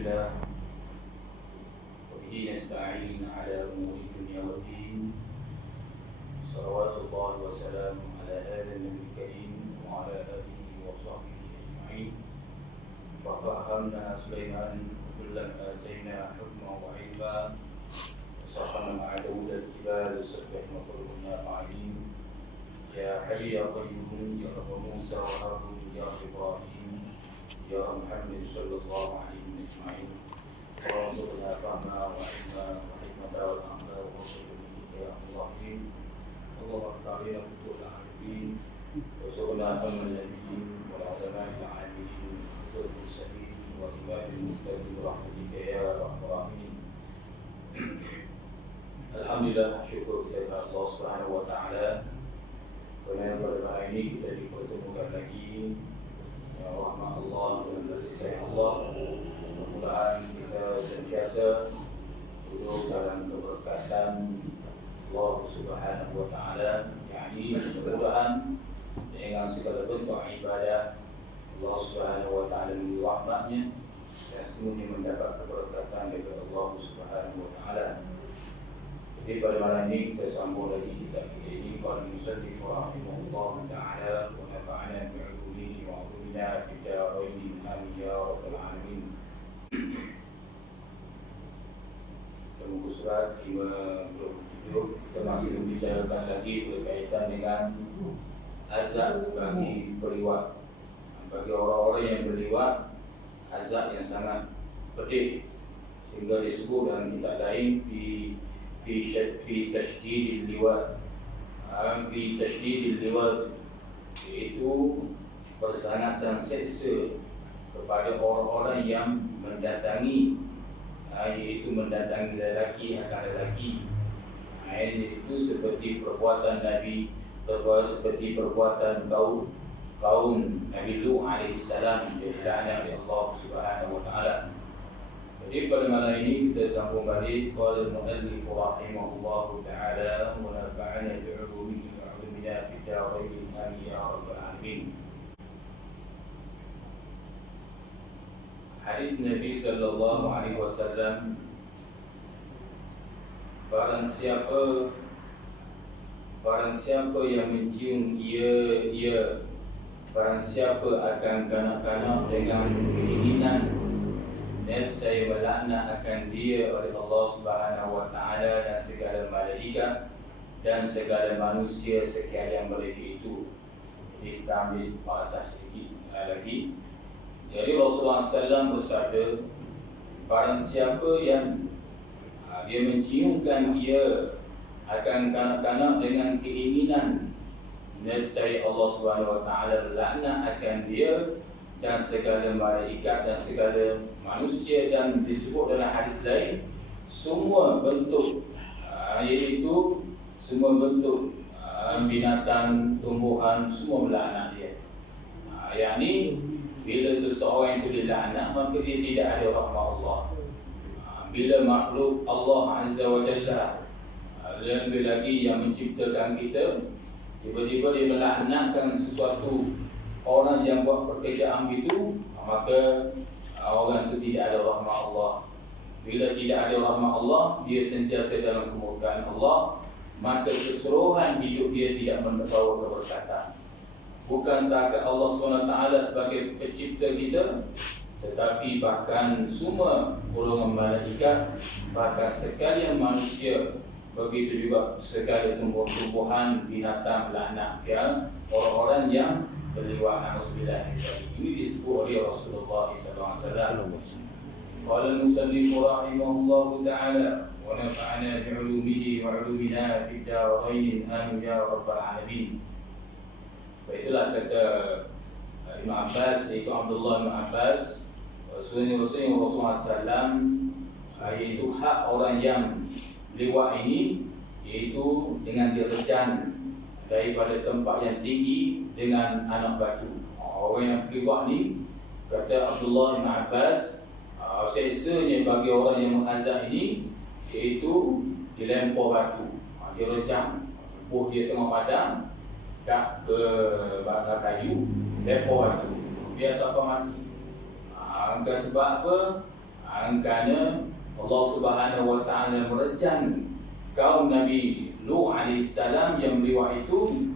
لله وبه نستعين على أمور الدنيا والدين. صلوات الله وسلامه على هذا النبي الكريم وعلى آله وصحبه أجمعين. وفهمنا سليمان كلا آتينا حكما وعلما وسخرنا مع داود الجبال يسبحن وطلبنا فاعلين. يا حي يا قيوم يا رب موسى وهارون يا رب إبراهيم يا محمد صلى الله عليه أجمعين. وارزقنا فهما وعلما وحكمة والأعمال وصدق يا الصالحين. اللهم افتح علينا فتوح العارفين وارزقنا فهم النبيين والعلماء العاملين والمرسلين والإمام المهتدين برحمتك يا أرحم الراحمين. Alhamdulillah, syukur kepada Allah Subhanahu wa taala kerana pada hari ini kita dipertemukan lagi. Ya rahmat Allah dan kasih sayang Allah, mudah-mudahan kita sentiasa duduk dalam keberkatan Allah Subhanahu wa taala, yakni kemudahan dengan segala bentuk ibadah. Allah Subhanahu wa taala memberi rahmatnya dan semuanya mendapat keberkatan daripada Allah Subhanahu wa taala. Jadi pada malam ini kita sambung lagi kitab kita ini, qala musannif rahimahullah ta'ala wa nafa'ana bi'ulumihi wa 'ulumina fid darain amin ya rabbal alamin. Dalam muka surat 57 kita masih membicarakan lagi berkaitan dengan azab bagi periwat. Bagi orang-orang yang berliwat, azab yang sangat pedih sehingga disebut dalam kitab lain fi tashdid al-liwat, iaitu persangatan seksa kepada orang-orang yang mendatangi, iaitu mendatangi lelaki akan lelaki. Itu seperti perbuatan Nabi, seperti perbuatan kaum Nabi Lut alaihi salam dilaknat oleh Allah Subhanahu wa taala. Jadi pada malam ini kita sambung balik qala al-muallif rahimahullahu ta'ala wa nafa'ana bi'ulumihi wa 'ulumina fid darain amin ya rabbal alamin. Hadis Nabi sallallahu alaihi wasallam, barang siapa yang mencium ia barang siapa akan kanak-kanak dengan keinginan, nescaya melaknat akan dia oleh Allah Subhanahu wa taala dan segala malaikat dan segala manusia sekalian mereka itu. Jadi kita ambil atas sedikit lagi. Jadi Rasulullah SAW bersabda, barang siapa yang dia menciumkan ia akan kanak-kanak dengan keinginan, nescaya Allah Subhanahu wa taala laknat akan dia dan segala malaikat dan segala manusia, dan disebut dalam hadis lain semua bentuk, iaitu semua bentuk binatang, tumbuhan, semua melaknat dia. Yakni bila seseorang itu dilaknat, maka dia tidak ada rahmat Allah. Bila makhluk Allah Azza wa Jalla, lebih lagi yang menciptakan kita, tiba-tiba dia melaknatkan sesuatu orang yang buat pekerjaan itu, maka orang itu tidak ada rahmat Allah. Bila tidak ada rahmat Allah, dia sentiasa dalam kemurkaan Allah, maka keseluruhan hidup dia tidak membawa keberkatan. Bukan setakat Allah SWT sebagai pencipta kita, tetapi bahkan semua golongan malaikat, bahkan sekalian manusia, begitu juga segala tumbuh-tumbuhan, binatang melaknat orang-orang yang berliwat. Na'udzubillah. Ini disebut oleh Rasulullah SAW. Qala al-musannif rahimahullahu ta'ala wa nafa'ana bi'ulumihi wa 'ulumina fid darain amin ya rabbal alamin. Itulah kata Ibn Abbas, iaitu Abdullah bin Abbas, Rasulullah SAW, iaitu hak orang yang liwat ini, iaitu dengan dia berjalan daripada tempat yang tinggi dengan anak batu. Orang yang liwat ni, kata Abdullah bin Abbas, seksanya bagi orang yang mengazab ini, iaitu dilempar batu. Dia rejam, tubuh dia tengah padam, kat ke bakar kayu, lempar batu, dia sampai mati. Sebab apa? Kerana Allah Subhanahu wa taala merejam kaum Nabi Nuh alaihi salam yang beliau itu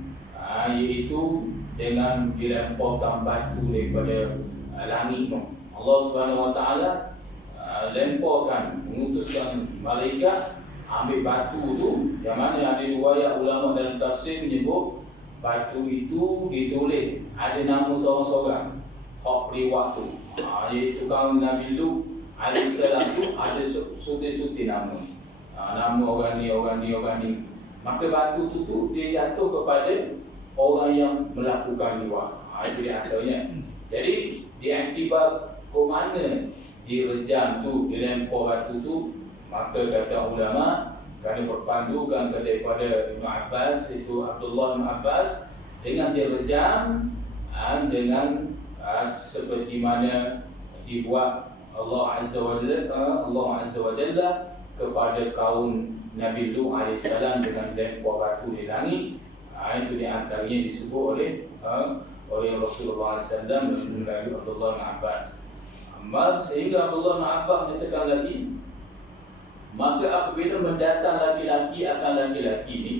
iaitu dengan dilemparkan batu daripada langit. Allah Subhanahu wa taala lemparkan, mengutuskan malaikat ambil batu tu, yang mana ada riwayat ulama dalam tafsir menyebut batu itu ditulis ada nama seorang-seorang hak riwayat tu, iaitu kaum Nabi Lut alaihi salam tu ada suti-suti nama. Nama orang ni. Maka batu tu dia jatuh kepada orang yang melakukan liwat. Itu di antaranya. Jadi diaktibat ke mana direjam tu, dilempar batu tu, maka kata ulama kerana berpandukan daripada Ibn Abbas, itu Abdullah bin Abbas, dengan direjam dengan seperti mana dibuat Allah Azza wa Jalla kepada kaum Nabi Lut alaihi salam dengan lempar batu di langit. Itu di antaranya disebut oleh Rasulullah SAW dan melalui Abdullah bin Abbas. Sehingga Abdullah bin Abbas menyatakan lagi, maka apabila mendatang laki-laki akan laki-laki ini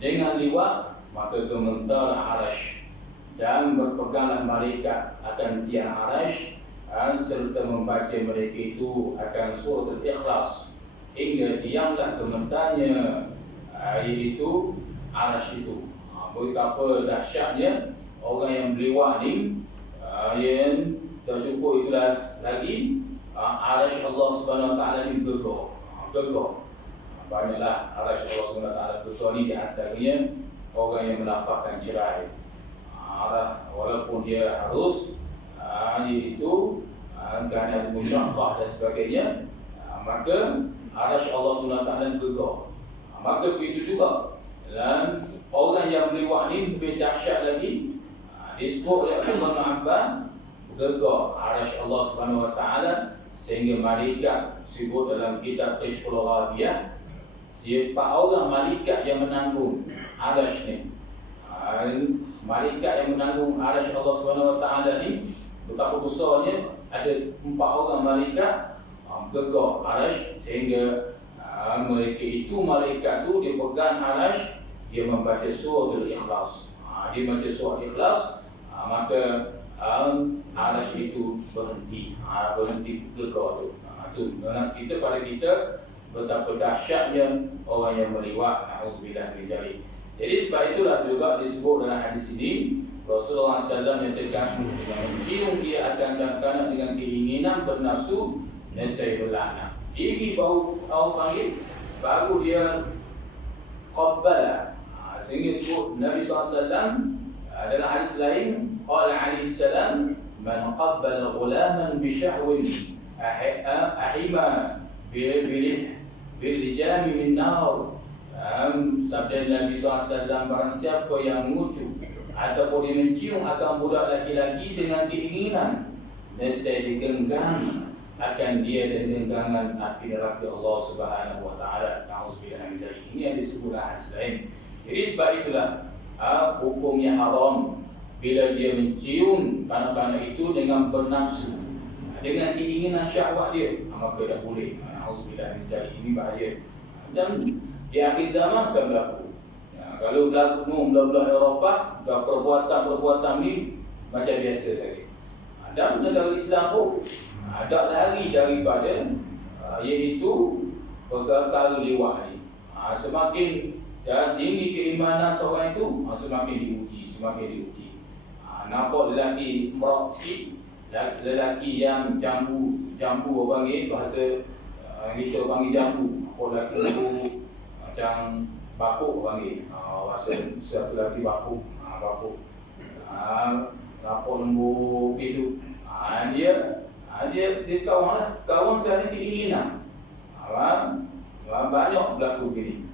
dengan liwat, maka gemetar arash dan berpeganglah malaikat akan tiang arash, serta membaca mereka itu akan surah Al-Ikhlas hingga diamlah gemetarnya iaitu arash itu. Betapa dahsyatnya orang yang berliwat ni, yang tak cukup itulah lagi arash Allah Subhanahu wa taala ni gegar. Banyaklah arash Allah Subhanahu wa taala gegar ni, di antaranya orang yang melafazkan cerai. Walaupun dia harus iaitu kerana musyaqqah dan sebagainya, maka arash Allah Subhanahu wa taala gegar. Maka begitu juga dan orang yang berliwat ni lebih dahsyat lagi, disebut oleh Abdullah bin Abbas, gegar arash Allah Subhanahu wa taala sehingga malaikat disebut dalam kitab Kashful Ghadiyah, siapa orang malaikat yang menanggung arash ni. Malaikat yang menanggung arash Allah Subhanahu wa taala ni betapa besarnya, ada 4 orang malaikat gegar arash sehingga mereka itu, malaikat tu dia pegang arash, dia membaca surah Al-Ikhlas. Dia baca surah Al-Ikhlas, maka arash itu berhenti gegar tu. Itu kita pada kita betapa dahsyatnya orang yang meliwat. Na'udzubillah min dzalik. Jadi sebab itulah juga disebut dalam hadis ini, Rasulullah SAW menyatakan dengan mencium dia akan kanak-kanak dengan keinginan bernafsu, nescaya berlaknat. Ini baru panggil, baru dia qabbala. Sehingga sebut Nabi SAW dalam hadis lain, qala alaihi salam, man qabbala ghulaman bisyahwin ahima bilijami min nar. Sabda Nabi SAW, barang siapa yang mengucuk ataupun dia mencium akan budak laki-laki dengan keinginan, nescaya digenggam akan dia dan genggaman api neraka Allah Subhanahu wa taala. Na'udzubillah min dzalik. Ini yang disebut hadis lain. Jadi sebab itulah hukumnya haram bila dia mencium kanak-kanak itu dengan bernafsu, dengan keinginan syahwat dia, maka tak boleh. Na'udzubillah min dzalik. Ini bahaya. Dan di akhir zaman akan berlaku. Kalau berlaku belah-belah Eropah, perbuatan-perbuatan ni macam biasa saja. Dan negara Islam pun ada lari daripada iaitu perkara liwat ni. Semakin tinggi keimanan seorang itu, semakin diuji. Nampak lelaki merak sikit, lelaki yang jambu orang panggil, bahasa kita panggil jambu. Lelaki macam bakuk panggil, bahasa satu lelaki bakuk. Nampak lembut gitu. Dia kawan kerana keinginan. Banyak berlaku begini.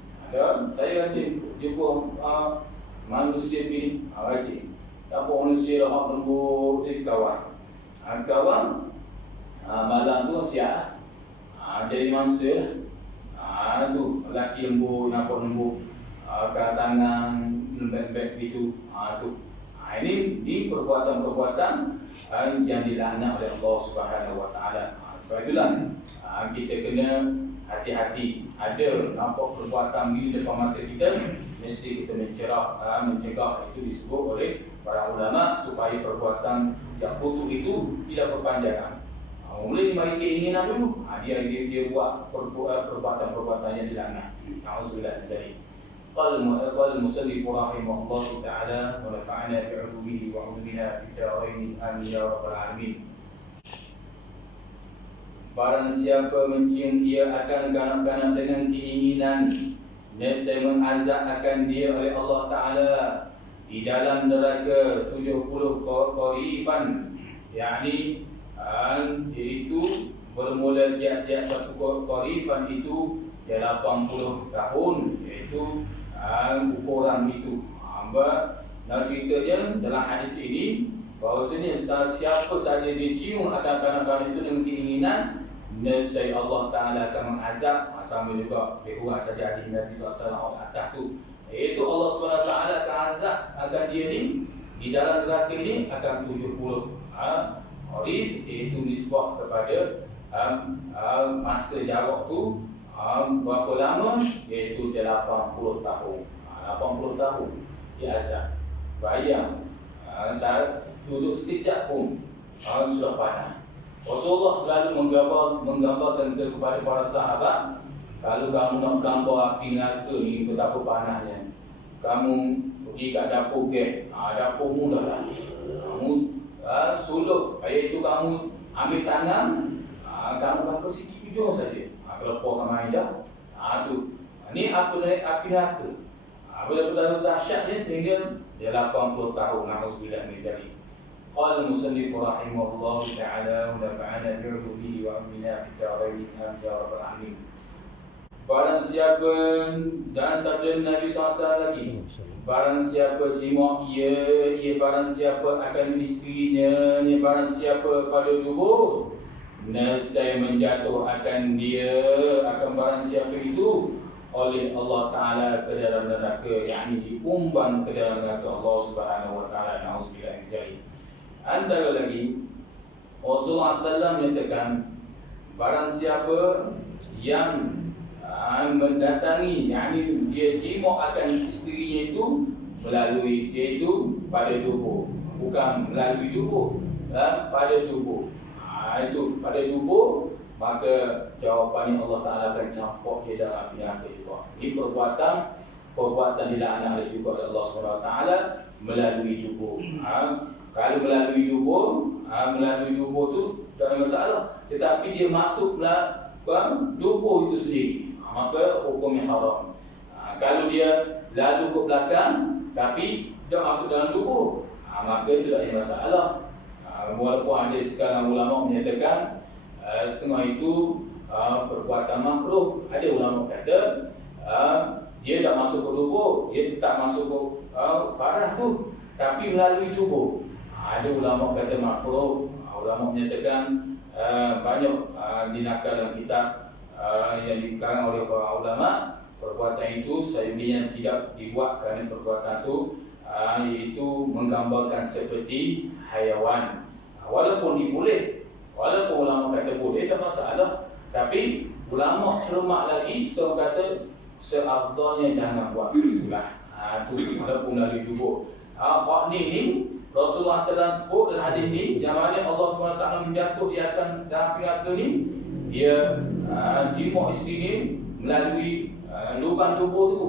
Saya rajin jumpa manusia begini, rajin. Tak apa manusia hak lembut, jadi kawan. Malam tu siap jadi mangsa. Tu lelaki lembut, nampak lembut, kat tangan lembek-lembek gitu. Ini perbuatan-perbuatan yang dilaknat oleh Allah Subhanahu wa taala. Sebab itulah kita kena hati-hati. Ada nampak perbuatan di depan mata kita, mesti kita mencegah. Itu disebut oleh para ulama supaya perbuatan yang kotor itu tidak berpanjangan. Mula mari keinginan dulu. Dia buat perbuatan-perbuatan yang dilaknat. Nauzubillah dari. قال المصنف رحمه الله تعالى ونفعنا بعلومه وعلومنا في الدارين آمين يا رب العالمين. Barang siapa mencium dia akan kanak-kanak dengan keinginan, nescaya mengazab akan dia oleh Allah Ta'ala di dalam neraka 70 qarifan, yakni iaitu bermula tiap-tiap satu qarifan itu 80 tahun, iaitu ukuran itu. Nak ceritanya dalam hadis ini bahawasanya siapa sahaja dia cium akan kanak-kanak itu dengan keinginan, nescaya Allah Ta'ala akan mengazab. Sama juga beruang saja hadis Nabi SAW atas tu, iaitu Allah SWT akan azab akan dia ni di dalam neraka ini akan 70 hari, iaitu nisbah kepada masa jarak tu berapa lama, iaitu 80 tahun. 80 tahun dia azab. Bayang saat duduk sekejap pun sudah panas. Rasulullah selalu menggambarkan kepada para sahabat, kalau kamu nak gambar api neraka ni betapa panasnya, kamu pergi kat dapur gas. Dapur mudah lah. Kamu sulup, iaitu kamu ambil tangan, kamu bakar sikit hujung saja. Kelepaskan main dah. Tu. Ni api neraka. Betul-betul dahsyatnya sehingga dia 80 tahun. Nauzubillah min dzalik. Qala al-musannif rahimahullah ta'ala wa nafa'ana bi'ulumihi wa amina fid darain amin ya rabbal alamin. Barang siapa, dan sabda Nabi SAW lagi, barang siapa jima ia barang siapa akan isterinya, barang siapa pada tubuh, nescaya menjatuh akan dia, akan barang siapa itu oleh Allah Ta'ala ke dalam neraka, yakni diumban ke dalam neraka Allah Subhanahu Wa Ta'ala. Nauzubillah min dzalik. Antara lagi Rasulullah SAW menyatakan, barang siapa yang mendatangi, yakni dia jima akan isterinya itu melalui, iaitu pada tubuh, bukan melalui tubuh, pada tubuh. Itu pada tubuh, maka jawapannya Allah Ta'ala akan campur dia dalam api neraka juga. Ini perbuatan dilaknat oleh juga oleh Allah SWT melalui tubuh. Kalau melalui tubuh tu tak ada masalah. Tetapi dia masuk tubuh itu sendiri, maka hukumnya haram. Kalau dia lalu ke belakang tapi tak masuk dalam tubuh, maka itu tak ada masalah. Walaupun ada sekarang ulama menyatakan setengah itu perbuatan makruh. Ada ulama kata dia tak masuk ke tubuh, dia tetap masuk ke farah tu, tapi melalui tubuh. Ada ulama kata makruh. Ulama menyatakan banyak dinakal dalam kitab yang dikarang oleh para ulama, perbuatan itu sebenarnya tidak dibuat kerana perbuatan itu iaitu menggambarkan seperti haiwan. Walaupun diboleh, walaupun ulama kata boleh, tak masalah, tapi ulama cermat lagi, so kata seafdalnya jangan buat itulah. Itu walaupun dari tubuh. Hak ni Rasulullah SAW sebut dalam hadis ni, yang mana Allah SWT menjatuh di atas api neraka ni, dia jima isteri ni melalui lubang tubuh tu.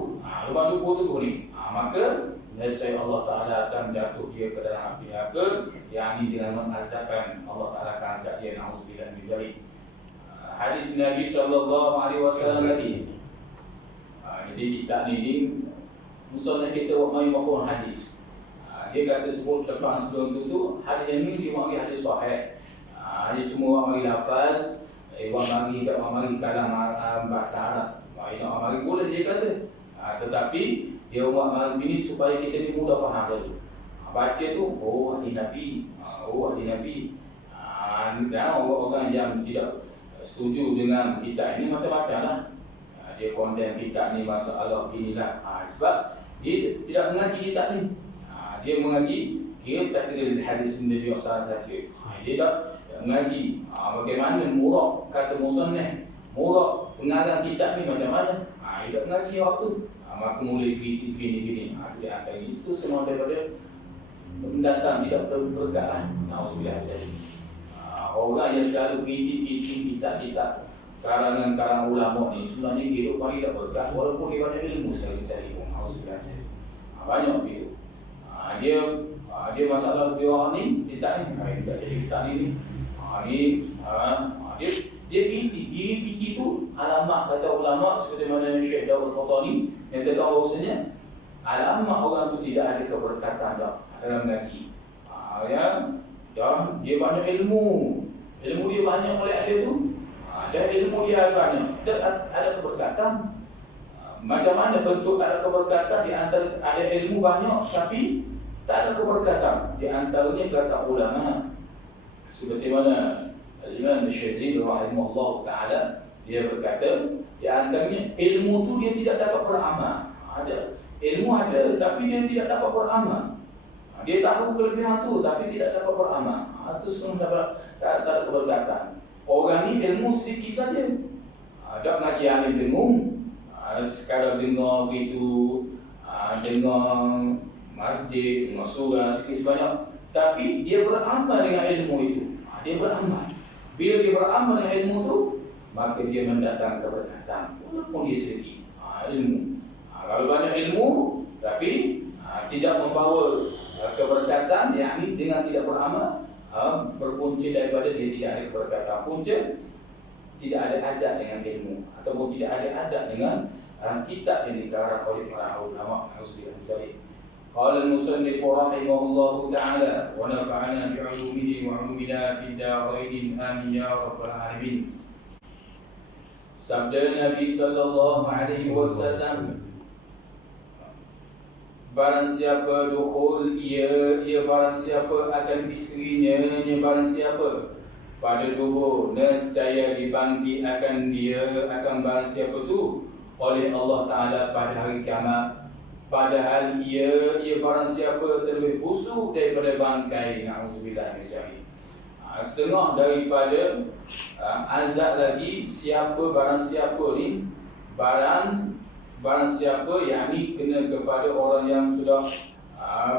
Lubang tubuh tu ni. Maka nescaya Allah Ta'ala akan jatuh dia ke dalam api neraka, yang ini dengan mengazabkan. Allah Ta'ala akan azab dia. Nauzubillah min dzalik. Hadis Nabi SAW lagi. Jadi kita ni musuhnya kita mai mafhum hadis. Dia kata sebut depan sebelum tu hadis yang ini dimaknai hadis sahih. Dia cuma mari lafaz, mari kalam bahasa Arab. Mari boleh dia kata. Tetapi dia umat ini supaya kita ni mudah faham dulu. Baca tu, hadis Nabi. Hadis Nabi. Dan orang yang tidak setuju dengan kitab ini macam-macam lah. Dia konten kitab ni masalah inilah. Sebab dia tidak mengaji kitab ni. Dia mengaji, dia tak kira hadis Nabi SAW saja. Dia tak mengaji. Bagaimana murak kata musannaf, murak pengarang kitab ni macam mana? Dia tak mengaji waktu. Maka mulai gini. Dia akan itu semua daripada pendatang tidak berkat lah. Nauzubillah. Orang yang selalu kritik kitab-kitab karangan ulama ni sebenarnya hidup paling tak berkat walaupun dia banyak ilmu sekali cari pun. Nauzubillah. Banyak begitu. Dia masalah dia orang ni kitab ni, tak jadi kitab ni. Dia kritik tu alamat kata ulama seperti mana Syekh Daud Qutani yang kata bahawasanya alamat orang tu tidak ada keberkatan dalam mengaji. Dia banyak ilmu dia banyak oleh ada tu. Dan ilmu dia banyak, tak ada keberkatan. Macam mana bentuk ada keberkatan di antara ada ilmu banyak tapi tak ada keberkatan? Di antaranya kata ulama seperti mana Imam Syazili rahimahullah taala, dia berkata di antaranya ilmu tu dia tidak dapat beramal. Ada ilmu ada tapi dia tidak dapat beramal. Dia tahu kelebihan tu tapi tidak dapat beramal. Itu semua tak ada keberkatan. Orang ni ilmu sedikit saja. Ada ngaji alim dengung, sekarang dengar begitu, dengar masjid, dengar surah sikit sebanyak, tapi dia beramal dengan ilmu itu. Dia beramal. Bila dia beramal dengan ilmu tu, maka dia mendatang keberkatan walaupun dia sedikit ilmu. Kalau banyak ilmu tapi tidak membawa keberkatan, yakni dengan tidak beramal, berpunca daripada dia tidak ada keberkatan. Punca tidak ada adab dengan ilmu ataupun tidak ada adab dengan kitab yang dikarang oleh para ulama. Nauzubillah. Qala al-musannif rahimahullahu ta'ala wa nafa'ana bi'ulumihi wa 'ulumina fid darain amin ya rabbal alamin. Sabda Nabi sallallahu alaihi wasallam, barang siapa dukhul ia barang siapa akan isterinya barang siapa pada tubuh nescaya dibangkit akan barang siapa tu oleh Allah Ta'ala pada hari kiamat, padahal ia barang siapa terlebih busuk daripada bangkai. Nauzubillah min dzalik. Setengah daripada azab lagi barang siapa ni barang siapa, yakni kena kepada orang yang sudah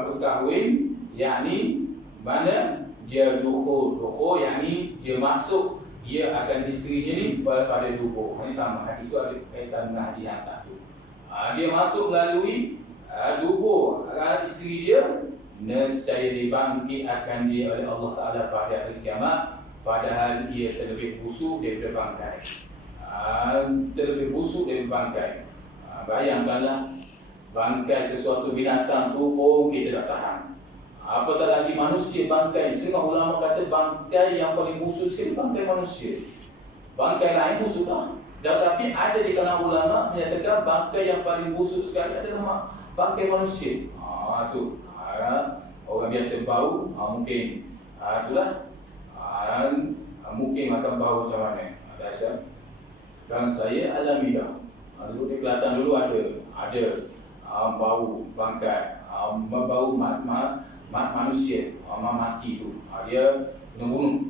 berkahwin, yakni mana dia dukhul, yakni dia masuk, dia akan isterinya ni pada tubuh. Ini sama, itu ada kaitan dengan hadis atas tu. Dia masuk melalui tubuh isteri dia, nescaya dibangkit akan dia oleh Allah Ta'ala pada hari kiamat, padahal ia terlebih busuk daripada bangkai. Terlebih busuk daripada bangkai. Bayangkanlah bangkai sesuatu binatang tu kita tak tahan. Apatah lagi manusia bangkai. Setengah ulama kata bangkai yang paling busuk sekali bangkai manusia. Bangkai lain busuk lah. Tetapi ada di kalangan ulama menyatakan bangkai yang paling busuk sekali adalah bangkai manusia. Orang biasa bau, mungkin itulah. Mungkin akan bau macam mana. Dan saya alami dah. Dulu di Kelantan dulu ada bau bangkai, bau manusia mati tu. Dia kena bunuh.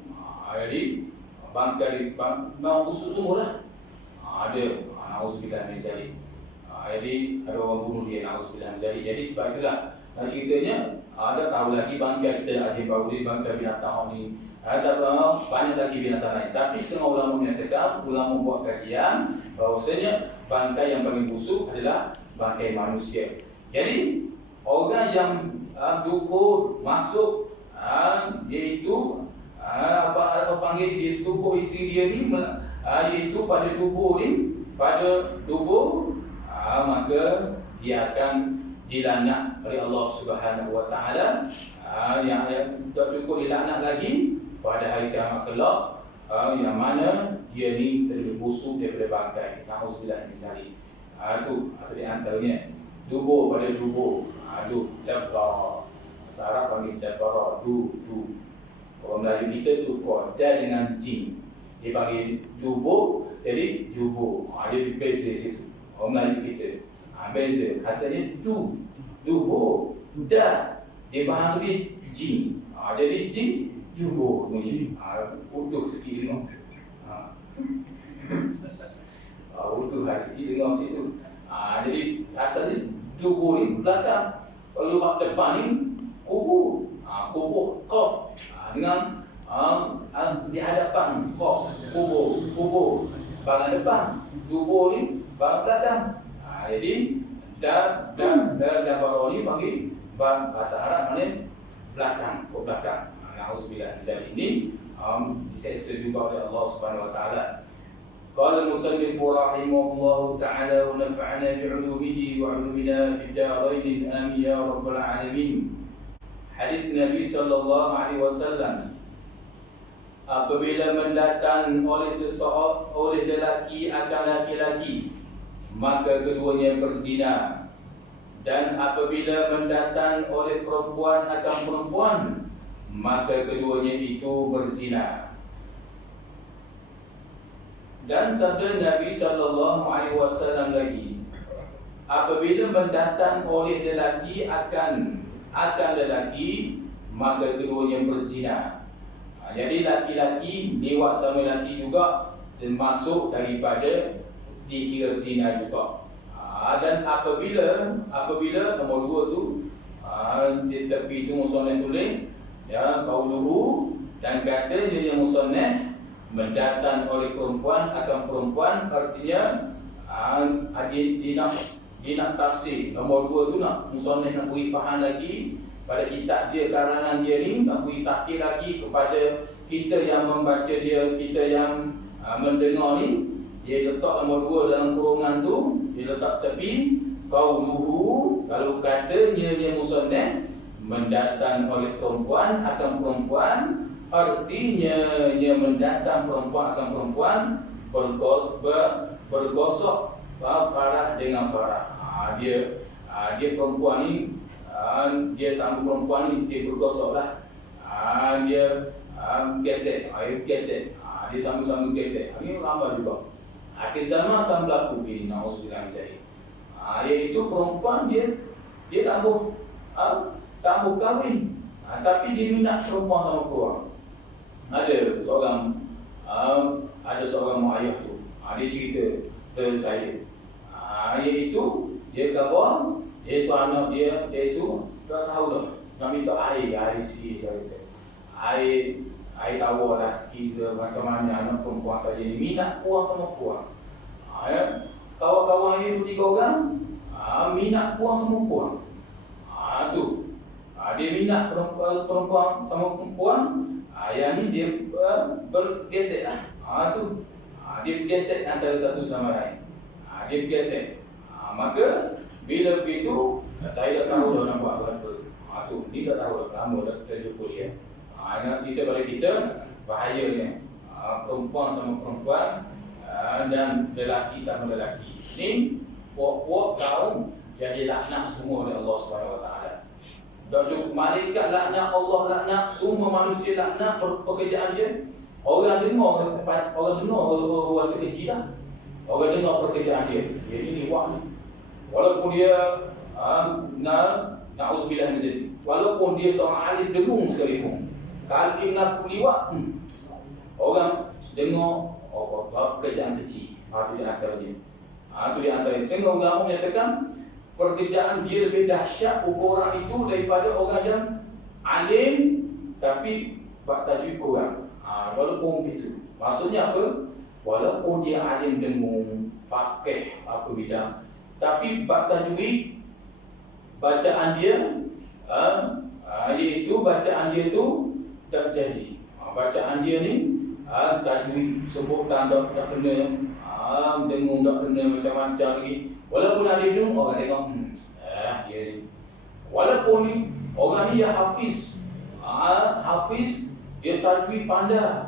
Jadi bangkai memang busuk semua lah. Ada nauzubillah min dzalik. Jadi ada orang bunuh dia, nauzubillah min dzalik. Jadi sebab itulah ceritanya ada tahu lagi bangkai kita ada bau ni, bangkai binatang ni. Ada banyak lagi binatang lain. Tapi setengah ulama menyatakan, ulama buat kajian bahawasanya bangkai yang paling busuk adalah bangkai manusia. Jadi orang yang dukhul masuk, iaitu apa panggil di tubuh isteri dia ni, iaitu pada tubuh ni, maka dia akan dilaknat oleh Allah Subhanahu Wa Taala. Yang tak cukup dilaknat lagi pada hari kiamat kelak, yang mana dia ni terlebih busuk daripada bangkai. Nauzubillah min dzalik. Itu di antaranya tubuh pada tubuh. Dabbar. Bahasa Arab panggil dabbar. Orang Melayu kita tu dan dengan jim. Dia panggil tubuh, jadi jubuh. Dia beza situ. Orang Melayu kita beza. Asalnya tubuh. Dia bahan lebih jim. Jadi jim jubur ni. Utuh sikit tengok. Utuh sikit tengok situ. Jadi asalnya jubur ni belakang. Kalau kat depan ni kubur. Kubur qaf. Dengan di hadapan qaf, kubur bahagian depan, jubur ni bahagian belakang. Jadi dalam baro ni panggil bahasa Arab maknanya belakang, ke belakang. Auzubillah. Jadi ini diseksa juga oleh Allah Subhanahu wa taala. Qala al-musannif rahimahullahu taala wa nafa'ana bi'ulumihi wa 'ulumina fid darain amin ya rabbal alamin. Hadis Nabi sallallahu alaihi wasallam, apabila mendatang oleh lelaki akan laki-laki, maka keduanya berzina. Dan apabila mendatang oleh perempuan akan perempuan, maka keduanya itu berzina. Dan sabda Nabi sallallahu alaihi wasallam lagi, apabila mendatang oleh lelaki akan lelaki, maka keduanya berzina. Jadi laki-laki lewat sama lelaki juga termasuk daripada dikira zina juga. Dan apabila nombor 2 tu di tepi tu musannaf tulis ya qauluhu, dan kata dia yang musannaf mendatang oleh perempuan akan perempuan, artinya dia nak tafsir. Nombor 2 tu nak musannaf nak beri faham lagi pada kitab dia, karangan dia ni, nak beri tahqiq lagi kepada kita yang membaca dia, kita yang mendengar ni. Dia letak nombor 2 dalam kurungan tu, dia letak tepi qauluhu, kalau katanya dia musannaf mendatang oleh perempuan akan perempuan, artinya dia mendatang perempuan akan perempuan, bergosok farah dengan farah. Dia perempuan ni, dia sama perempuan ni, dia bergosoklah. Dia gesek, gesek. Dia sama-sama gesek. Ini lama juga. Akhir zaman akan berlaku ini, na'udzubillah min dzalik. Iaitu perempuan dia tak mau kahwin, tapi dia minat perempuan sama perempuan. Ada seorang mak ayah tu, dia cerita kepada saya. Iaitu dia kawan, dia tu anak dia tu dah tahu dah nak minta air sikit saya kata. Air tawar lah sikit ke, macam mana anak perempuan saja ni minat puan sama puan. Kawan-kawan dia 2-3 orang minat puan sama puan. Tu dia minat perempuan sama perempuan. Yang ni dia bergesek lah. Dia bergesek antara satu sama lain. Dia bergesek. Maka bila begitu, saya dah tahu dah nak buat apa. Tu dia dah tahu dah, lama dah terjumpa dia. Nak cerita pada kita bahayanya perempuan sama perempuan dan lelaki sama lelaki. Ini puak-puak kaum jadi laknat semua oleh Allah SWT. Dan juga malaikat laknat, Allah laknat, semua manusia laknat pekerjaan dia. Orang dengar rasa kecil lah. Orang dengar pekerjaan dia. Dia ni wak ni. Walaupun dia na'udzubillah min dzalik. Walaupun dia seorang alim dengung sekalipun, kalau dia mengaku liwat, orang dengar pekerjaan kecil. Itu di antaranya. Itu di antaranya. Sehingga ulama menyatakan pekerjaan dia lebih dahsyat orang itu daripada orang yang alim tapi bak tajwid kurang. Walaupun begitu. Maksudnya apa? Walaupun dia alim dengung, faqih apa bidang, tapi bak tajwid bacaan dia iaitu bacaan dia tu tak jadi. Bacaan dia ni tajwid sebut tak kena, dengung tak kena, macam-macam lagi. Walaupun ada dengung, orang tengok dia ni. Walaupun ni orang ni dia hafiz, dia tajwid pandai,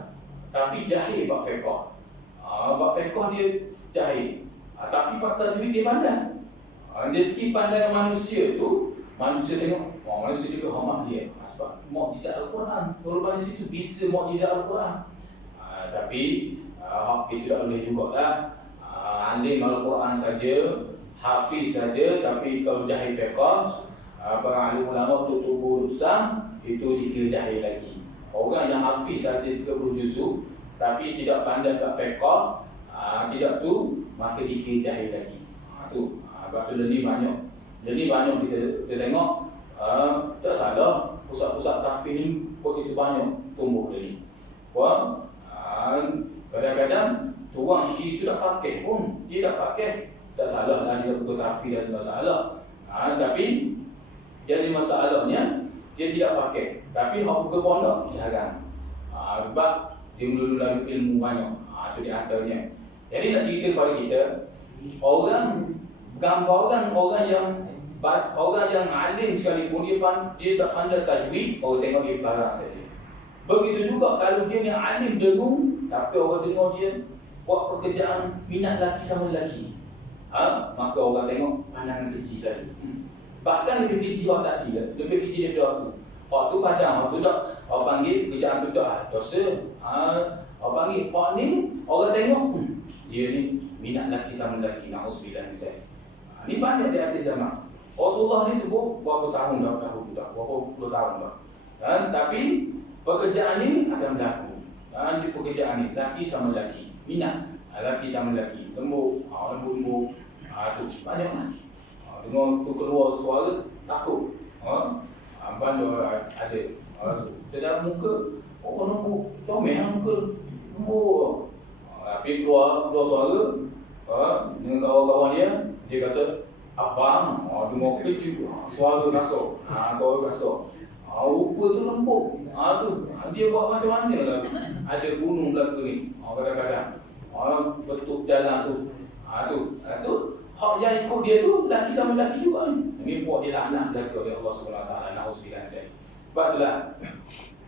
tapi jahil bab fiqh. Bab fiqh dia jahil, tapi bab tajwid dia pandai. Dari segi pandangan manusia tu, manusia tengok, manusia juga hormat dia sebab mukjizat Al-Quran. Walaupun di situ bisa mukjizat Al-Quran, tapi hak itu tak boleh jugalah. Alim Al-Quran saja, hafiz saja, tapi kalau jahil fiqh, para alim ulama untuk tubuh dosa itu dikira jahil lagi. Orang yang hafiz saja 30 juzuk tapi tidak pandai kat fiqh, tidak tu maka dikira jahil lagi. Sebab tu ni banyak kita tengok tak salah pusat-pusat tahfiz ni begitu banyak tumbuh ni. Kadang-kadang tuang itu tak fakih pun, dia tak fakih, tak salah lah dia betul tahfiz dan masalah. Tapi jadi masalahnya dia tidak fakih, tapi hak buka pondok jarang. Sebab dia melulu ilmu banyak. Itu di antaranya. Jadi nak cerita kepada kita, orang yang alim sekalipun dia tak pandai tajwid, orang tengok dia barang saja. Begitu juga kalau dia yang alim dengung, tapi orang dengar dia buat pekerjaan minat lelaki sama lelaki, maka orang tengok pandangan kecil tadi. Bahkan lebih kecil orang tadi, lebih kecil daripada aku. Hak tu padang, hak tu tak. Orang panggil kerjaan tu tak dosa. Orang panggil hak ni, orang tengok dia ni minat lelaki sama lelaki. Na'udzubillah min zalik. Ni banyak di akhir zaman. Rasulullah ni sebut berapa tahun dah, berapa puluh tahun dah. Tapi pekerjaan ni akan berlaku. Di pekerjaan ni lelaki sama lelaki, minat lelaki sama lelaki, lembut, tu banyak lah. Dengar tu keluar suara takut. Bandar ada. Dalam muka lembut, comel muka lembut. Tapi keluar suara dengan kawan-kawan dia kata abang, dengar kecil, suara kasar. Rupa tu lembut. Dia buat macam mana lah. Ada gunung belakang ni. Kadang-kadang betul jalan tu. Tu hak yang ikut dia tu lelaki sama lelaki juga ni. Ini buat dia laknat oleh Allah SWT. Na'udzubillah min zalik. Sebab itulah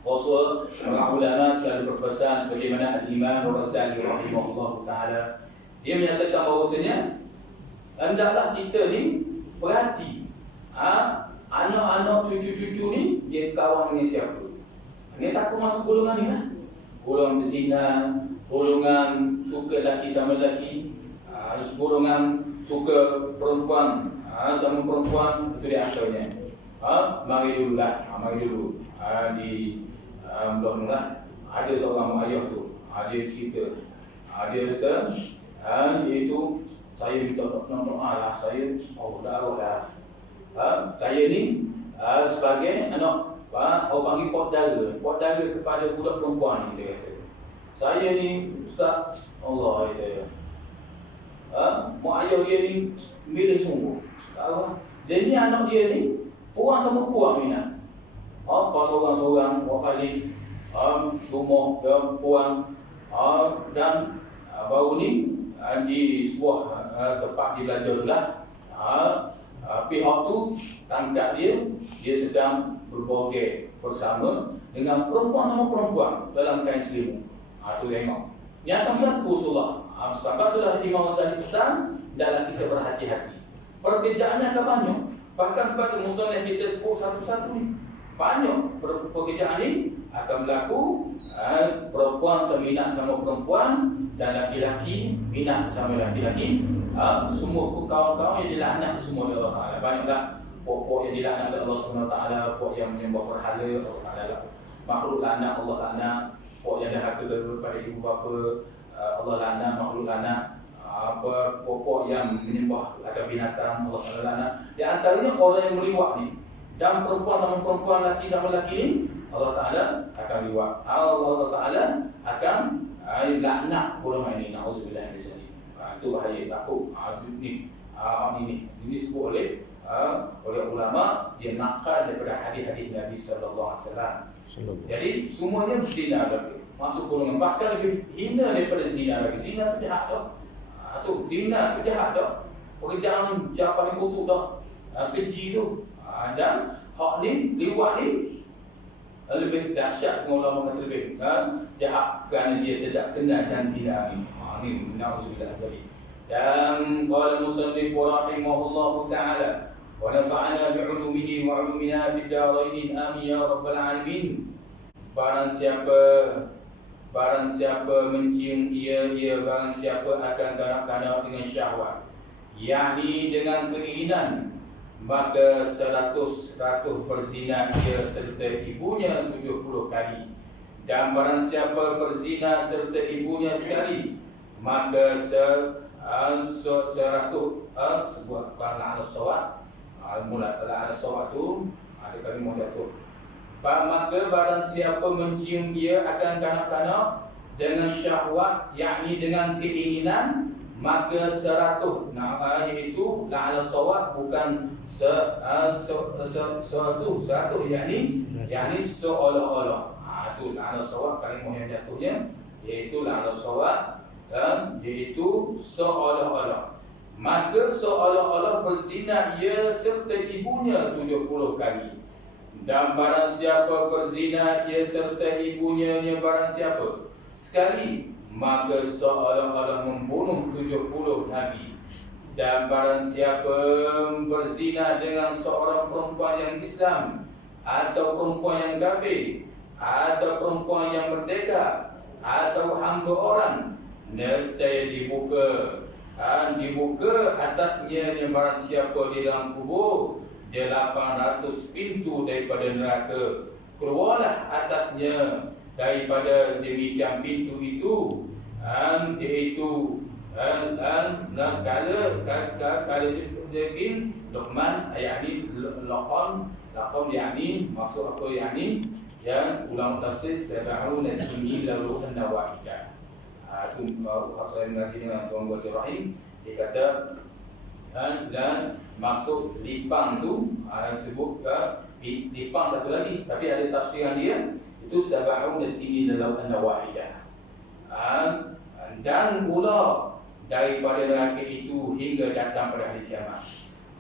Rasul, para ulama selalu berpesan sebagaimana Al-Imam Ghazali rahimahullah ta'ala, dia menyatakan bahawasanya hendaklah kita ni berhati, anak-anak cucu-cucu ni dia kawan dengan siapa. Dia takut masuk golongan ni lah. Golongan berzina, golongan suka lelaki sama lelaki, golongan suka perempuan sama perempuan. Itu dia asalnya. Mari dulu di Melayu lah. Ada seorang ayah tu, dia cerita, dia kata iaitu saya minta doa lah, saya dah saya ni sebagai anak orang panggil pot dara kepada budak perempuan ni, dia kata. Saya ni Ustaz, Allah kata mak ayah dia ni milih sungguh. Dia ni anak dia ni puang sama puang minat. Pas seorang-seorang buat balik rumah dia puang, dan baru ni di sebuah tempat dia belajar tu lah, pihak tu tangkap dia sedang berboge bersama dengan perempuan sama perempuan dalam kain selimut. Tu tengok. Yang akan berlaku Rasulullah. Sebab itulah Imam Ghazali pesan, dalam kita berhati-hati. Pekerjaannya akan banyak. Bahkan sebab itu musnad kita sebut satu-satu ni. Banyak pekerjaan ni akan berlaku, perempuan seminat sama perempuan dan laki-laki minat sama laki-laki. Semua kawan-kawan yang dilaknat semua oleh Allah Ta'ala. Banyaklah puak-puak yang dilaknat oleh Allah SWT, puak yang menyembah berhala Allah Ta'ala, makhluk laknat Allah laknat, puak yang dahaka kepada ibu bapa Allah laknat, makhluk laknat, puak-puak yang menyembah akan binatang Allah Ta'ala laknat. Di antaranya orang yang meliwat ni, dan perempuan sama perempuan, laki sama laki ni, Allah Ta'ala akan liwat. Allah Ta'ala akan laknat golongan ini. Na'udzubillah min zalik. Itu bahaya, takut. Ini disebut oleh ulama, dia nakal daripada hadis-hadis Nabi sallallahu alaihi wasallam. Jadi semuanya zina lagi, masuk golongan, bahkan lebih hina daripada zina lagi. Zina tu jahat dah. Zina tu jahat dah. Pekerjaan yang paling kotor dah. Keji tu. Dan hak ni, liwat ni lebih dahsyat. Semua ulama kata lebih jahat kerana dia tidak kena jantina ni. Ini na'udzubillah dari. Dan qala musannif rahimahullahu ta'ala wa nafa'ana bi'ulumihi wa 'ulumina fid darain amin ya rabbal alamin. Barang siapa mencium ia barang siapa akan kanak-kanak dengan syahwat, yakni dengan keinginan, maka 100 berzina ia serta ibunya 70 kali. Dan barang siapa berzina serta ibunya sekali, maka seratus sebuah la'an as-sawat, mula la'an as-sawat tu ada kalimah jatuh. Maka barang siapa mencium dia akan kanak-kanak dengan syahwat, yakni dengan keinginan, maka 100, iaitu la'an as-sawat, bukan 100, yakni seolah-olah. Itu la'an as-sawat, kalimah yang jatuhnya iaitu la'an as-sawat, iaitu seolah-olah. Maka seolah-olah berzina ia serta ibunya 70 kali. Dan barang siapa berzina ia serta ibunya barang siapa sekali, maka seolah-olah membunuh 70 nabi. Dan barang siapa berzina dengan seorang perempuan yang Islam, atau perempuan yang kafir, atau perempuan yang merdeka, atau hamba orang, nescaya dibuka atasnya barang siapa di dalam kubur 800 pintu daripada neraka. Keluarlah atasnya daripada demikian pintu itu, iaitu kala jin Luqman, yakni laqam, yakni maksud apa, yakni yang ulama tafsir sab'una ini lalu an-nawahidah. Itu saya mengerti dengan Tuan Guru Rahim. Dia kata dan maksud lipang tu sebut lipang satu lagi, tapi ada tafsiran dia itu sab'una ini lalu an-nawahidah. Dan pula daripada neraka itu hingga datang pada hari kiamat.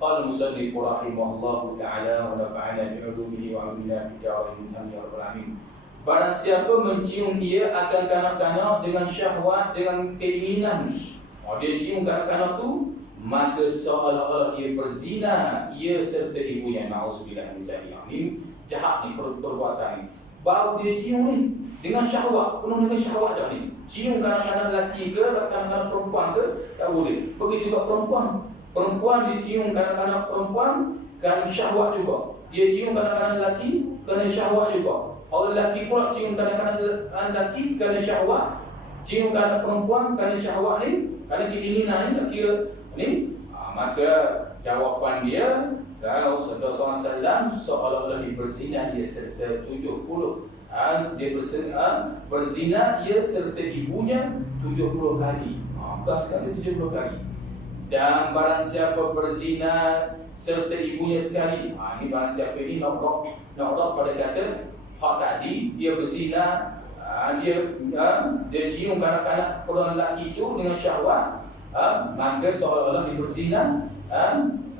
Qala musannif rahimahullahu ta'ala wa nafa'ana bi'ulumihi wa 'amilna fi darin amin ya rabbal alamin. Barang siapa mencium dia akan kanak-kanak dengan syahwat, dengan keinginan, dia cium kanak-kanak tu, maka seolah-olah ia berzina ia serta ibunya. Na'udzubillah min dzalik. Ini jahat ni perbuatan ni. Baru dia cium ni dengan syahwat, penuh dengan syahwat dah ni. Cium kanak-kanak lelaki ke, kanak-kanak perempuan ke, tak boleh. Begitu juga perempuan dia cium kanak-kanak perempuan kerana syahwat juga. Dia cium kanak-kanak lelaki kerana syahwat juga. Orang lelaki pula cium kanak-kanak lelaki kerana syahwat, cium kanak perempuan kerana syahwat ni, kerana keinginan ni, tak kira ni. Maka jawapan dia, kalau Rasulullah SAW seolah-olah dia berzina dia serta 70. Dia berzina ia serta ibunya 70 kali. Plus kali 70 kali. Dan barang siapa berzina serta ibunya sekali, ini barang siapa ini nak pada kata hak tadi, dia berzina, dia cium kanak-kanak orang lelaki itu dengan syahwat, maka seolah-olah dia berzina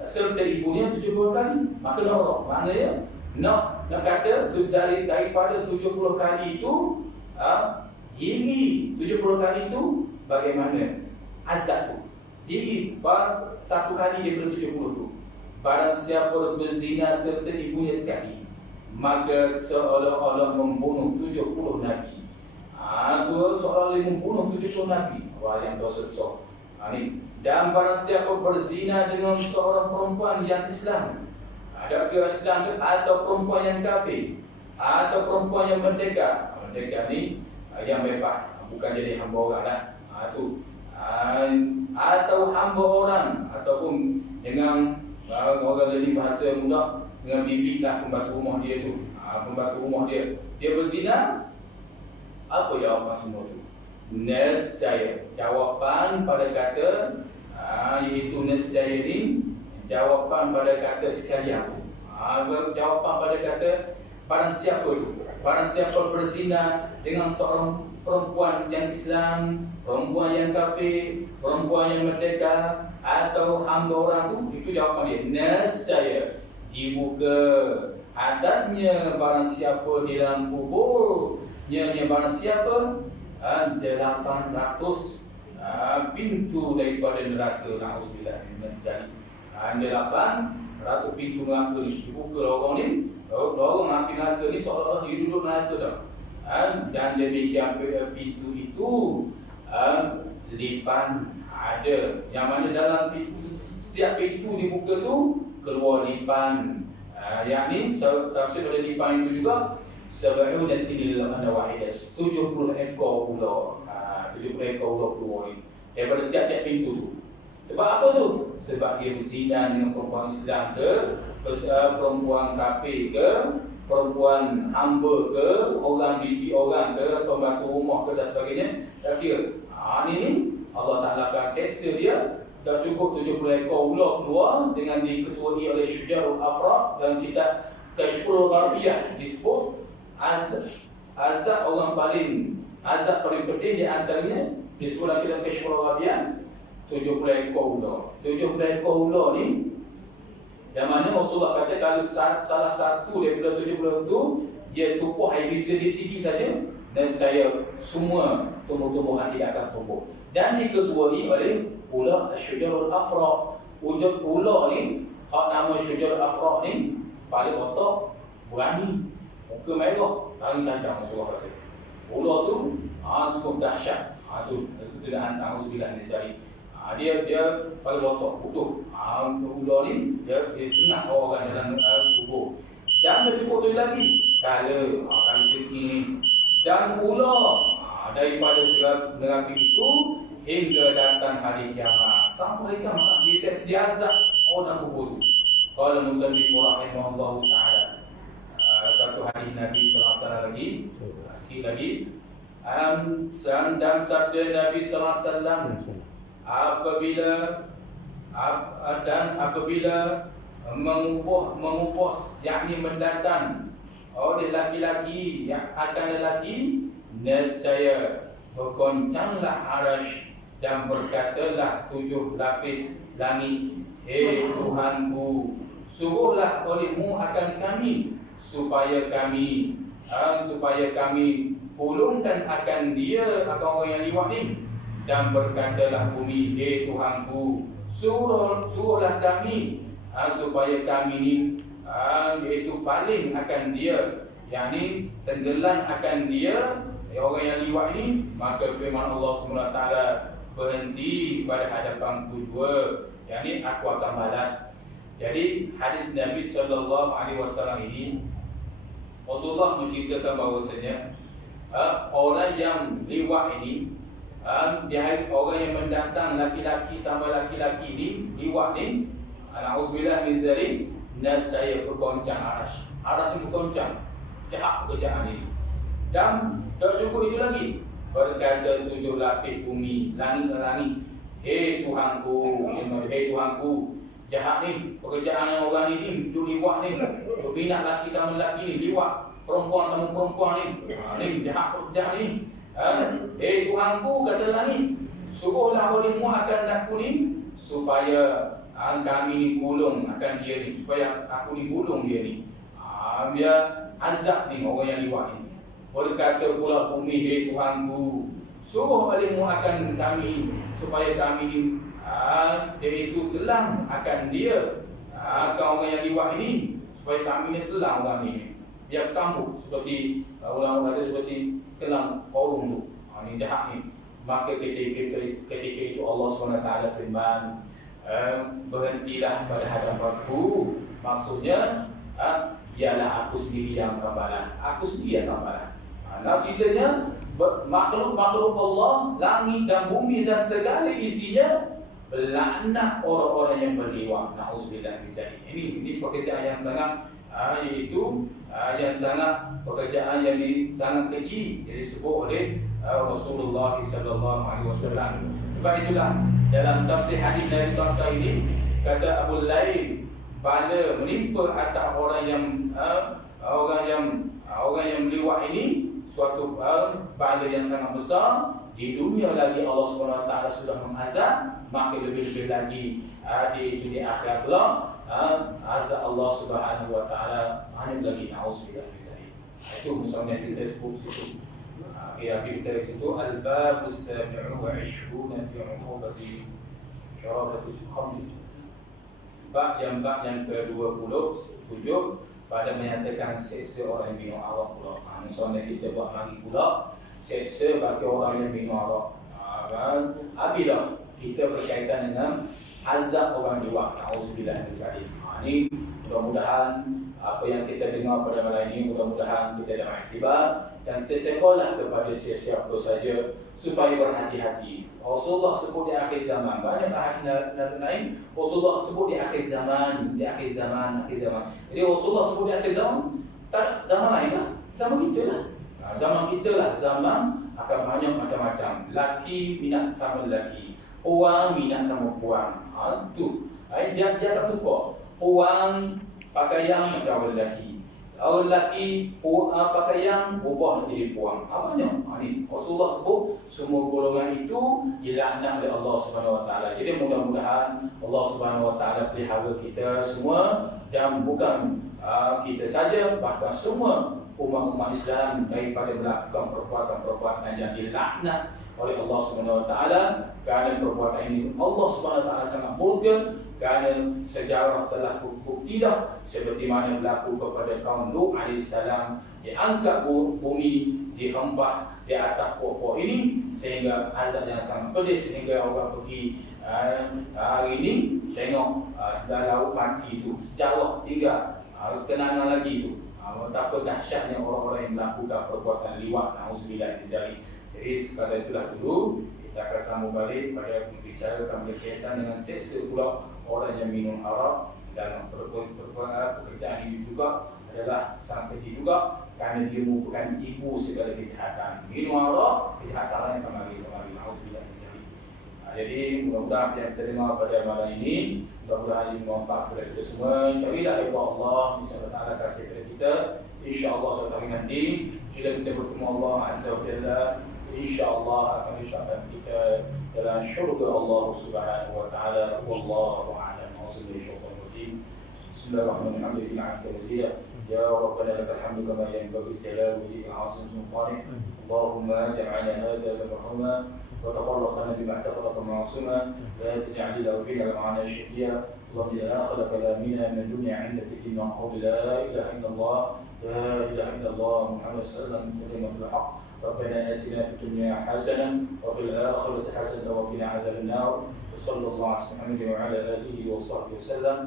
serta ibunya 70 kali. Maka nak maknanya nak kata daripada 70 kali itu hingga 70 kali itu bagaimana azab tu. Hingga satu kali daripada 70 tu. Barang siapa berzina serta ibunya sekali, maka seolah-olah membunuh 70 nabi. Seolah-olah membunuh 70 nabi. Wah, yang dosa besar. Ni. Dan barang siapa berzina dengan seorang perempuan yang Islam, ada ke Islam ke, atau perempuan yang kafir, atau perempuan yang merdeka. Merdeka ni yang bebas, bukan jadi hamba orang dah. Atau hamba orang, ataupun dengan orang dari bahasa mudah, dengan bibi lah pembantu rumah dia tu. Pembantu rumah dia berzina, apa jawapan semua tu? Nescaya. Jawapan pada kata iaitu nescaya ni, jawapan pada kata sekalian. Jawapan pada kata barang siapa tu, barang siapa berzina dengan seorang perempuan yang Islam, perempuan yang kafir, perempuan yang merdeka, atau hamba orang tu, itu jawapan dia. Nescaya dibuka atasnya barang siapa di dalam kuburnya barang siapa 800 pintu daripada neraka. Na'udzubillah min dzalik. 800 pintu neraka dibuka orang ni. Orang api neraka ni seolah-olah dia duduk neraka dah. Dan demikian pintu itu lipan ada, yang mana dalam pintu, setiap pintu dibuka tu keluar lipan. Yang ni tafsir pada lipan itu juga 70 dan tinil ana wahidah, 70 ekor ular. 70 ekor ular keluar ni daripada tiap-tiap pintu tu. Sebab apa tu? Sebab dia berzina dengan perempuan Islam ke, perempuan kafir ke, perempuan hamba ke, orang bibi orang ke, pembantu rumah ke dan sebagainya. Tak kira. Ni Allah Ta'ala akan seksa dia. Dah cukup 70 ekor ular keluar dengan diketuai oleh Syujarul Afra dalam kitab Kashful Gharbiyah disebut azab orang paling pedih di antaranya disebut dalam kitab Kashful Gharbiyah 70 ekor ular. 70 ekor ular ni yang mana Rasulullah kata kalau salah satu daripada 70 itu dia tupuh air bisa di sini saja, nescaya semua tumbuh-tumbuhan tidak akan tumbuh. Dan diketuai oleh ular Syujarul Afra. Wujud ular ni, hak nama Syujarul Afra ni paling otak, berani, muka merah, taring tajam. Rasulullah kata ular tu cukup dahsyat. Tu tidak antara ni cari. Dia paling otak, utuh. Ular ni dia senang orang dalam kubur. Dan dia cukup tu lagi kalau jeki dan ular daripada segala neraka itu hingga datang hari kiamat. Sampai hari kiamat dia azab orang kubur tu. Qala musannif rahimahullah taala. Satu hadis Nabi sallallahu alaihi wasallam lagi, sikit lagi. Dan sabda Nabi sallallahu alaihi wasallam, apabila mengupos yakni mendatang oleh laki-laki yang akan lelaki, nescaya bergoncanglah arasy dan berkatalah 7 lapis langit, hei Tuhanku, suruhlah olehmu akan kami supaya kami pulungkan akan dia, akan orang yang liwat ni. Dan berkatalah bumi, hei Tuhanku, suruhlah kami supaya kami ni iaitu paling akan dia, yakni tenggelam akan dia, orang yang liwat ini. Maka firman Allah SWT, berhenti pada hadapanku jua, yakni aku akan balas. Jadi hadis Nabi SAW ini Rasulullah menceritakan bahawasanya orang yang liwat ini, orang yang mendatang laki-laki sama laki-laki ini, liwat ni, na'udzubillah min zalik, nescaya bergoncang arasy. Arasy ni bergoncang, jahat pekerjaan ini. Dan tak cukup itu lagi, berkata 7 lapis bumi, langit-langit, hei Tuhanku, jahat ni pekerjaan yang orang ni, duk liwat ni, duk minat laki sama laki ni, liwat perempuan sama perempuan ni, ni jahat pekerjaan ni. Hei Tuhanku, kata langit, suruhlah olehmu akan aku ni supaya kami ni gulung akan dia ni, supaya aku ni gulung dia ni. Dia azab ni orang yang liwat ni. Berkata pula bumi, hei Tuhanku, suruh olehmu akan kami supaya kami ni iaitu telang akan dia, akan orang yang liwat ini, supaya kami ni telang orang ni. Dia kambuh seperti ulama kata seperti kelang korung tu. Ni jahat ni. Maka ketika itu Allah SWT firman, berhentilah pada hadapanku. Maksudnya ialah aku sendiri yang akan balas. Aku sendiri yang akan balas. Nah, ceritanya makhluk-makhluk Allah, langit dan bumi dan segala isinya melaknat orang-orang yang berliwat. Na'udzubillah min dzalik. Ini pekerjaan yang sangat yang sangat pekerjaan yang sangat kecil yang disebut oleh Rasulullah SAW. Sebab itulah dalam tafsir hadis Nabi SAW ini kata Abu Lail, bala menimpa atas orang yang meliwat ini suatu bala yang sangat besar. Di dunia lagi Allah SWT sudah mengazab, maka lebih-lebih lagi di akhirat pula azab Allah Subhanahu wa taala mana lagi, na'udzubillah min dzalik. Itu misalnya kita sebut situ. Kita situ al-babus sabi'u wa 'ishruna fi 'uqubati syarabati khamr. Bab yang ke-27 pada menyatakan seksa orang yang minum arak pula. Misalnya kita buat lagi pula seksa bagi orang yang minum arak. Apabila kita berkaitan dengan azab orang liwat. Auzubillah min zalik. Ini mudah-mudahan apa yang kita dengar pada malam ini, mudah-mudahan kita dapat iktibar dan kita sekolah kepada siapa saja supaya berhati-hati. Rasulullah sebut di akhir zaman, banyak ahadits Nabi lain Rasulullah sebut di akhir zaman, akhir zaman. Jadi Rasulullah sebut di akhir zaman, tak zaman lain lah, zaman kita lah. Zaman kita lah, zaman akan banyak macam-macam. Laki minat sama lelaki, orang minat sama puan. Tu, dia tak tukar. Orang pakaian macam orang lelaki, orang lelaki pakaian berubah menjadi puan. Apanya? Ini Rasulullah sebut semua golongan itu dilaknat oleh Allah Subhanahu Wa Taala. Jadi mudah-mudahan Allah Subhanahu Wa Taala pelihara kita semua dan bukan kita saja, bahkan semua umat-umat Islam daripada melakukan perbuatan-perbuatan yang dilaknat oleh Allah Subhanahu Wa Taala. Kerana perbuatan ini Allah Subhanahu Wa Taala sangat murka, kerana sejarah telah bukti dah seperti mana berlaku kepada kaum Lut alaihissalam. Diangkat bumi, dihempah di atas pokok ini sehingga azab yang sangat pedih, sehingga orang pergi hari ini tengok sudah laut mati itu, sejarah tinggal kenangan lagi itu. Betapa dahsyatnya orang-orang yang melakukan perbuatan liwat. Nauzubillah min zalik. Jadi sekadar itulah dulu, kita akan sambung balik pada membicarakan berkaitan dengan seksa pula orang yang minum arak. Dan pekerjaan ini juga adalah sangat keji juga, kerana dia merupakan ibu segala kejahatan. Minum arak, kejahatan yang kembali. Nauzubillah min zalik. Jadi mudah-mudahan yang kita dengar pada malam ini, mudah-mudahan ini bermanfaat kepada kita semua. Carilah itu Allah SWT kasih kepada kita. InsyaAllah suatu hari nanti bila kita bertemu Allah Azza wa Jalla, InsyaAllah akan disyarakat kita dalam syurga Allah Subhanahu wa Ta'ala. Wallahu a'lam. Bismillahirrahmanirrahim. Ya Rabbana lakal hamdu kama yanbaghi li jalali wajhika al-'azim sultanik. Allahumma ja'alna hadha marhuma وتفرقنا بما اتفق معصوما لا تجعل له فينا معنا شقيا. اللهم اجعل اخر كلامنا من الدنيا عندك من قول لا اله الا الله محمد صلى الله عليه وسلم كلمه الحق. ربنا اتنا في الدنيا حسنه وفي الاخره حسنه وقنا عذاب النار. وصلى الله على محمد وعلى اله وصحبه وسلم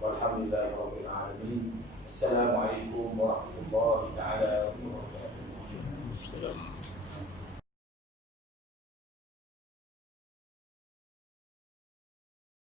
والحمد لله رب العالمين. السلام عليكم ورحمه الله تعالى وبركاته.